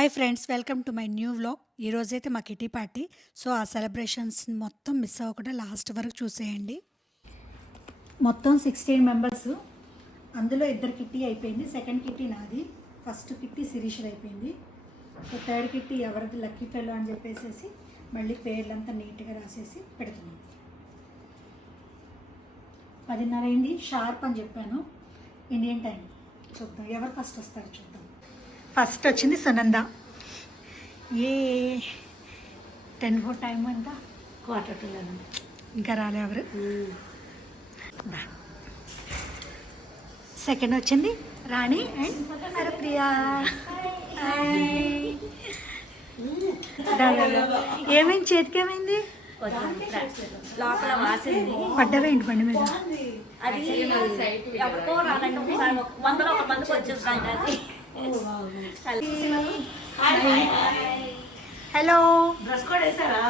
Hi friends, welcome to my new vlog. ఈరోజైతే మా kitty party. So ఆ celebrations మొత్తం మిస్ అవ్వకుండా లాస్ట్ వరకు చూసేయండి. మొత్తం 16 మెంబర్స్. అందులో ఇద్దరు కిట్టి అయిపోయింది. సెకండ్ కిట్టి నాది, ఫస్ట్ కిట్టి శిరీష్ అయిపోయింది. సో థర్డ్ కిట్టి ఎవరిది లక్కీ ఫెలో అని చెప్పేసి మళ్ళీ పేర్లంతా నీట్గా రాసేసి పెడుతున్నాం. 10:30 అయింది, షార్ప్ అని చెప్పాను. Indian time. చూద్దాం ఎవరు ఫస్ట్ వస్తారో చూద్దాం. ఫస్ట్ వచ్చింది సునంద. ఏ 10:04 టైం అంట, 11:15 ఇంకా రాలే ఎవరు. సెకండ్ వచ్చింది రాణి అండ్ హరప్రియా. ఏమైంది చేతికి? ఏమైంది? లోపల వాసింది. పడ్డవేంటి బండి మీద? అది ఎవరికో రాదండి, మందులో ఒక మందుకు వచ్చేస్తాండి. హలో, డ్రెస్ కూడా వేసారా?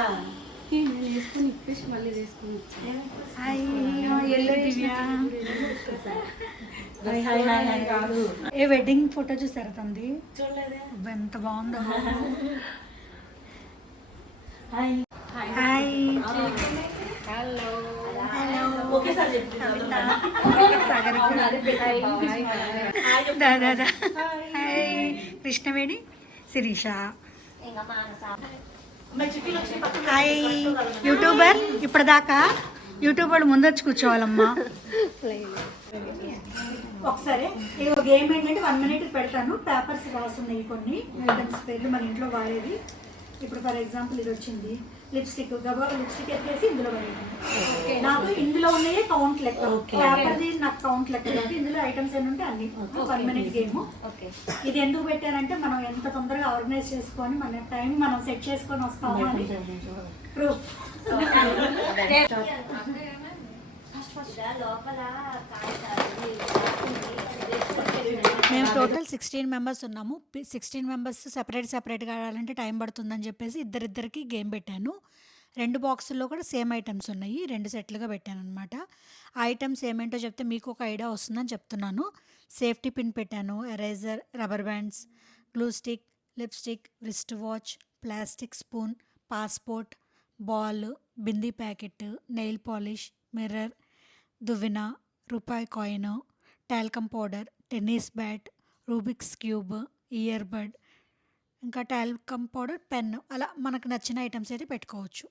ఏ వెడ్డింగ్ ఫోటో చూసారా తనది? చూడలేదే. ఎంత బాగుందో. Hi hi. హలో. దాదా hi. Krishnaveni, Sirisha. Hi. YouTuber ఇప్పటిదాకా యూట్యూబర్ ముందొచ్చి కూర్చోవాలమ్మా. ఒకసారి గేమ్ ఏంటంటే 1 minute పెడతాను. పేపర్స్ రాస్తున్నాయి కొన్ని ఐటమ్స్ పేర్లు మన ఇంట్లో వాడేది. ఇప్పుడు ఫర్ ఎగ్జాంపుల్ ఇది వచ్చింది లిప్స్టిక్. గబాల లిప్స్టిక్ ఎత్తేసి ఇందులో పడేది. నాకు ఇందులో ఉన్నాయే కౌంట్ లెక్క. పేపర్ది నాకు కౌంట్ లెక్క కాదు. ఇందులో ఐటమ్స్ ఏమి ఉంటే అన్ని. 1 minute గేమ్. ఇది ఎందుకు పెట్టారంటే మనం ఎంత తొందరగా ఆర్గనైజ్ చేసుకొని మన టైం మనం సెట్ చేసుకొని వస్తాము అని ప్రూఫ్. మేము టోటల్ 16 మెంబర్స్ ఉన్నాము. 16 మెంబర్స్ సెపరేట్గా ఆడాలంటే టైం పడుతుందని చెప్పేసి ఇద్దరికి గేమ్ పెట్టాను. 2 బాక్సుల్లో కూడా సేమ్ ఐటమ్స్ ఉన్నాయి. 2 సెట్లుగా పెట్టాను అనమాట. ఆ ఐటమ్స్ ఏమేంటో చెప్తే మీకు ఒక ఐడియా వస్తుందని చెప్తున్నాను. సేఫ్టీ పిన్ పెట్టాను, eraser, rubber bands, glue stick, lipstick, wrist watch, plastic spoon, passport, ball, bindi packet, nail polish, mirror, దువ్వెన, రూపాయి coin, talcum powder, tennis bat, Rubik's cube, ear bud, ఇంకా టాల్కమ్ పౌడర్, పెన్, అలా మనకు నచ్చిన items అయితే పెట్టుకోవచ్చు.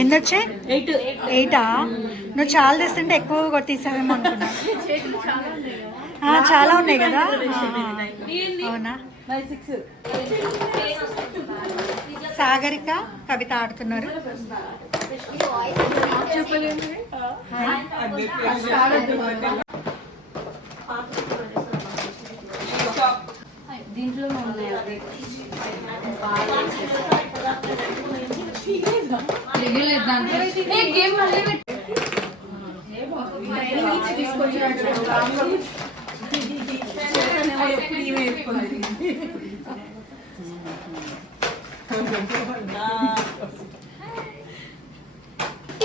ఎంత వచ్చాయి? 8. నువ్వు చాలా తెస్తుంటే ఎక్కువ కొట్టేసావేమో అనుకున్నా. చాలా ఉన్నాయి కదా. అవునా? సాగరిక, కవిత ఆడుతున్నారు. దీంట్లో ఉన్నాయి.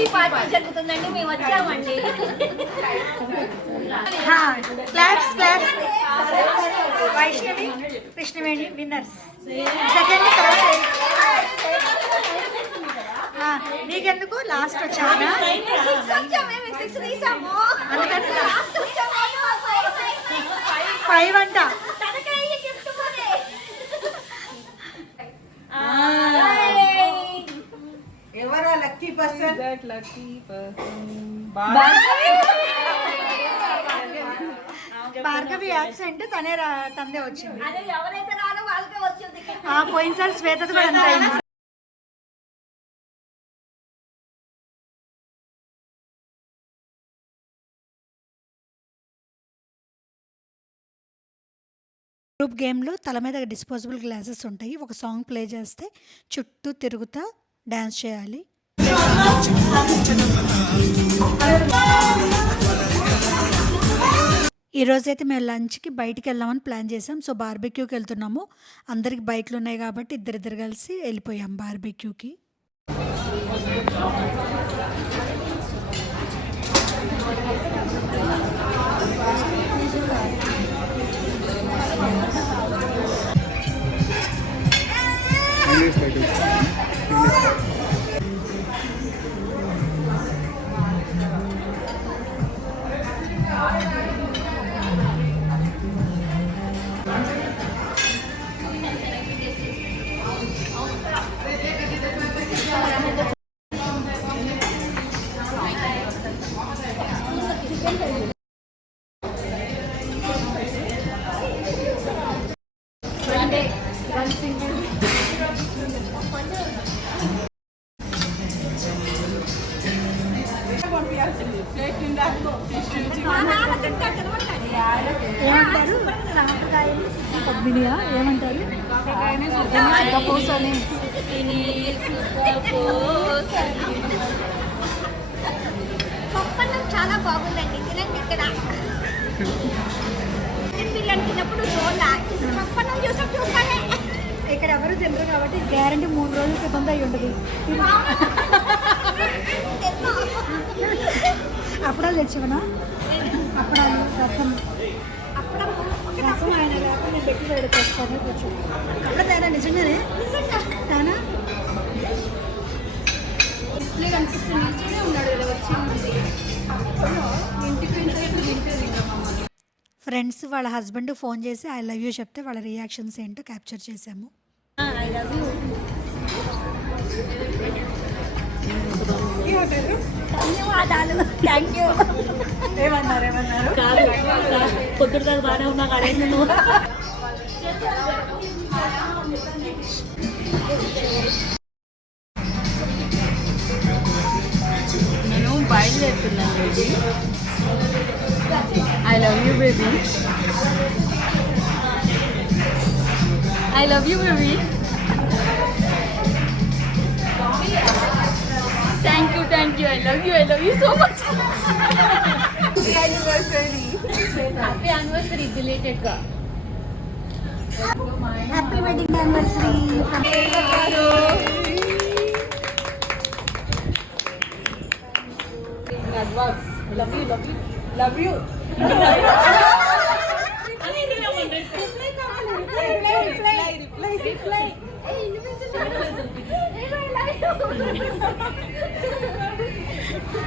ఈ పార్టీ జరుగుతుందండి, మేము వచ్చామండి. వైష్ణవి, కృష్ణవేణి విన్నర్స్. సెకండ్ నీకెందుకు లాస్ట్ వచ్చావా? 5 అంట. ఎవరా లక్కీ పర్సన్? భార్గవి యాబ్సెంట్, తందే వచ్చింది. ఎవరైతే రాలో వాళ్ళకే వచ్చింది. పోయినసారి శ్వేతది కూడా అంత అయింది. గ్రూప్ గేమ్లో తల మీద డిస్పోజబుల్ గ్లాసెస్ ఉంటాయి. ఒక సాంగ్ ప్లే చేస్తే చుట్టూ తిరుగుతా డ్యాన్స్ చేయాలి. Thank you. ఈరోజైతే మేము లంచ్‌కి బయటికెళ్దామని ప్లాన్ చేసాం. సో, బార్బిక్యూకి వెళ్తున్నాము. అందరికి బైకులున్నాయి కాబట్టి ఇద్దరిద్దరు కలిసి వెళ్ళిపోయాం బార్బిక్యూకి. ఏమంటారు? పద్మినియా ఏమంటారు? పప్పన్నం చాలా బాగుందండి, తినండి. ఇక్కడ చికెన్ బిర్యానీ తిన్నప్పుడు చూడాలి, పప్పన్నం చూస్తానే. ఇక్కడ ఎవరు తినరు కాబట్టి గ్యారంటీ 3 రోజుల క్రితం అయ్యి ఉండదు. అప్పుడాలు తెచ్చివనా? అప్పుడాలు రసం రసం ఆయన లేకపోతే నేను పెట్టి పెడతాను కూర్చో. అప్పుడే తేనా నిజంగానే తేనా డిస్ప్లే కనిపిస్తుంది, నిల్చునే ఉన్నాడు ఇలా వచ్చి ఇంటికి తింటేది ఇంకా మమ్మల్ని. ఫ్రెండ్స్ వాళ్ళ హస్బెండ్ ఫోన్ చేసి ఐ లవ్ యూ చెప్తే వాళ్ళ రియాక్షన్స్ ఏంటో క్యాప్చర్ చేసాము. I love you. ధన్యవాదాలు. Thank you. ఏమన్నారు పొద్దున దాకా బాగానే ఉన్నా కానీ నువ్వు నేను బయలుదేరుతున్నాను baby. I love you baby. I love you baby. Thank you. I love you so much. Happy anniversary బిలేటెడ్గా. Happy wedding anniversary. Advance love you.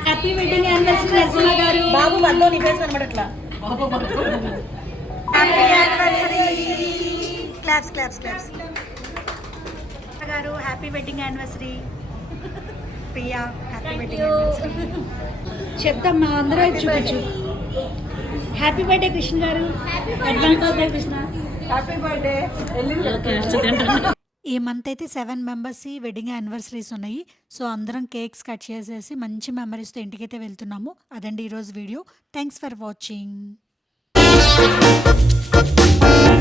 Happy wedding anniversary Narasimha garu. బాబు మనలో నీ ఫేస్ కనబడట్లా. Happy anniversary. క్లాప్స్ గారు. Happy wedding anniversary. Priya happy wedding anniversary. చెప్తామ్మా అందరూ చూపించు. Happy birthday Krishna garu. Advance birthday Krishna. Happy birthday. ఈ మంత్ అయితే 7 మెంబర్స్ వెడ్డింగ్ యానివర్సరీస్ ఉన్నాయి. సో అందరం కేక్స్ కట్ చేసేసి మంచి మెమరీస్తో ఇంటికైతే వెళ్తున్నాము. అదండి ఈరోజు వీడియో. Thanks for watching.